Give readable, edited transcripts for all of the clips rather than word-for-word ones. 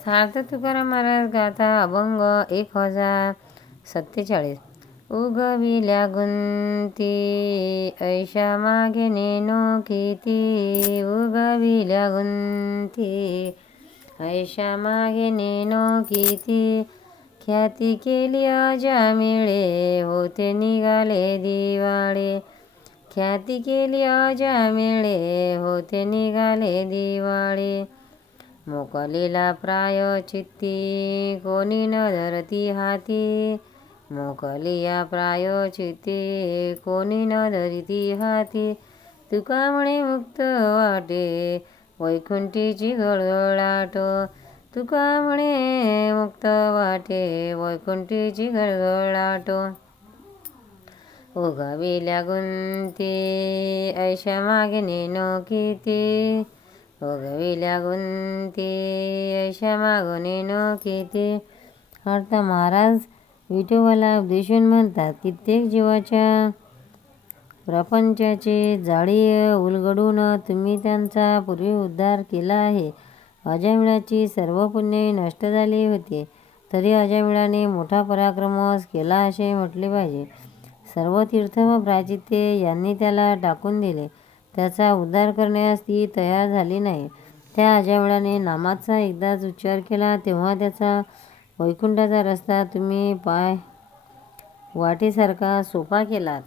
सार्थ तुकाराम महाराज गाथा अभंग 1047. उगविल्या गुंती ऐशा मागे नेनो किती, उगविल्या गुंती ऐशा मागे नेनो किती, ख्याती केली अजामिळे होते निघाले दिवाळे, ख्याती केली अजामिळे होते निघाले दिवाळे, मोकलीला प्रायचित्ती कोणी न धरती हाती, मोकलिया प्रायचित्ती कोणी न धरती हाती, तुका म्हणे मुक्त वाटे वैकुंठीची गळगळाट, तुका म्हणे मुक्त वाटे वैकुंठीची गळगळाट, उगविल्या गुंती ऐशा मागे नेनो किती, उगविल्या गुंती ऐशा मागे नेनो किती. अर्थ महाराज विठोबाला उद्देशून म्हणतात, कित्येक जीवाच्या प्रपंचाचे जाळी उलगडून तुम्ही त्यांचा पूर्वी उद्धार केला आहे. अजामिळाची सर्व पुण्ये नष्ट झाली होती, तरी अजामिळाने मोठा पराक्रमच केला असे म्हटले पाहिजे. सर्व तीर्थ व प्रायचित्ते यांनी त्याला टाकून दिले, त्याचा उद्धार करण्यास ती तयार झाली नाही. त्या अजामिळाने नामाचा एकदाच उच्चार केला, तेव्हा त्याचा वैकुंठाचा रस्ता तुम्ही पाय वाटेसारखा सोपा केलात.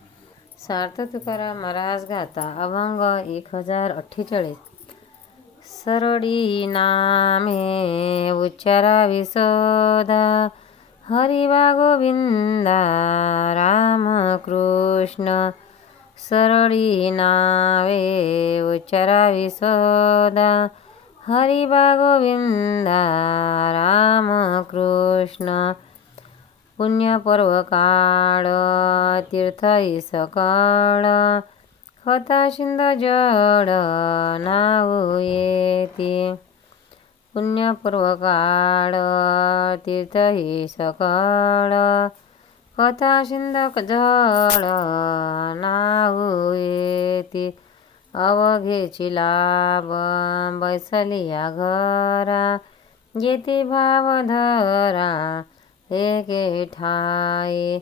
सार्थ तुकाराम महाराज गाथा अभंग 1048. सरडी नामे उच्चारावी सदा, हरिवा गोविंदा राम कृष्ण, सरडी नावे उच्चारावी सदा, हरिवा गोविंदा राम कृष्ण, पुण्यपर्व काळ तीर्थई सकळ, कथा शिंद जड नाव येती, पुण्यपर्व काळ तीर्थई सकळ, कथा शिंद जड नाव येती, अवघेची लाभ बैसलिया घरा, येती भाव धरा एके ठाई,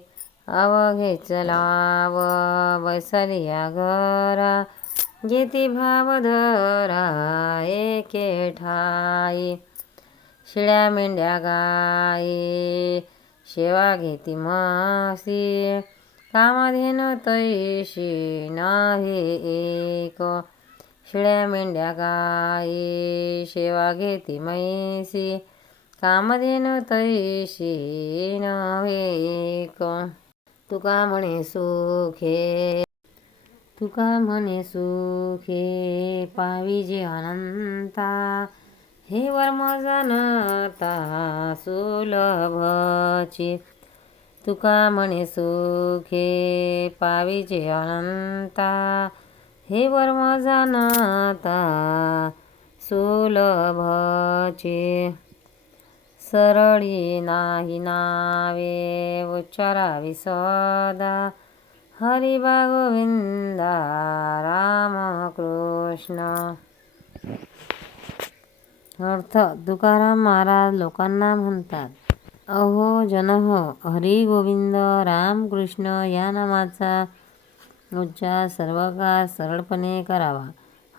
अवघेच लाभ बैसलिया घरा, येती भाव धरा एके ठाई, शिळ्या मेंढ्या गाई सेवा घेती म्हशी, कामधेनु तैशी नाही एक, शिळ्या मेंढ्या गाई सेवा घेती म्हशी, कामधेनु तैशी नव्हे एक, तुका म्हणे सुखे, तुका म्हणे सुखे पाविजे अनंता, हे वर्म जनता सुलभची, तुका म्हणे सुखे पाविजे अनंता, हे वर्म जनता सुलभची, सरळी नाही नावे उच्चारावी सदा, हरिवा गोविंदा राम कृष्ण. अर्थ तुकाराम महाराज लोकांना म्हणतात, अहो जनहो, हरी गोविंद राम कृष्ण या नामाचा उच्चार सर्व काळ सरळपणे करावा.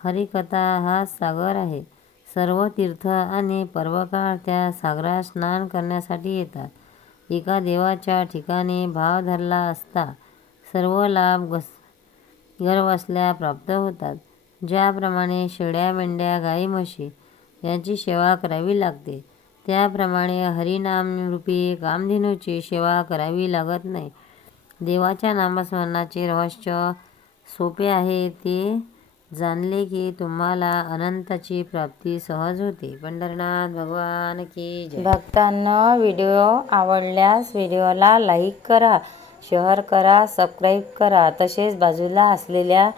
हरिकथा हा सागर आहे. सर्व तीर्थ आणि पर्वकाळ त्या सागरात स्नान करण्यासाठी येतात. एका देवाच्या ठिकाणी भाव धरला असता सर्व लाभ घरबसल्या प्राप्त होतात. ज्याप्रमाणे शेळ्या मेंढ्या गाई म्हशी यांची सेवा करावी लागते, त्याप्रमाणे हरिनामरूपी कामधेनूची सेवा करावी लागत नाही. देवाच्या नामस्मरणाचे रहस्य सोपे आहे, ते जाणले की तुम्हाला अनंताची प्राप्ती सहज होते. पंढरनाथ भगवान की जय. भक्तांनो, व्हिडिओ आवडल्यास व्हिडिओला लाईक करा, शेअर करा, सबस्क्राईब करा. तसेच बाजूला असलेल्या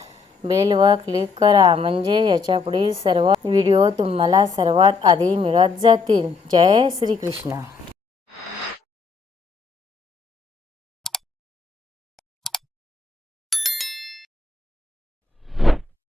बेलवर क्लिक करा, म्हणजे याच्यापुढील सर्व व्हिडिओ तुम्हाला सर्वात आधी मिळत जातील. जय श्री कृष्ण.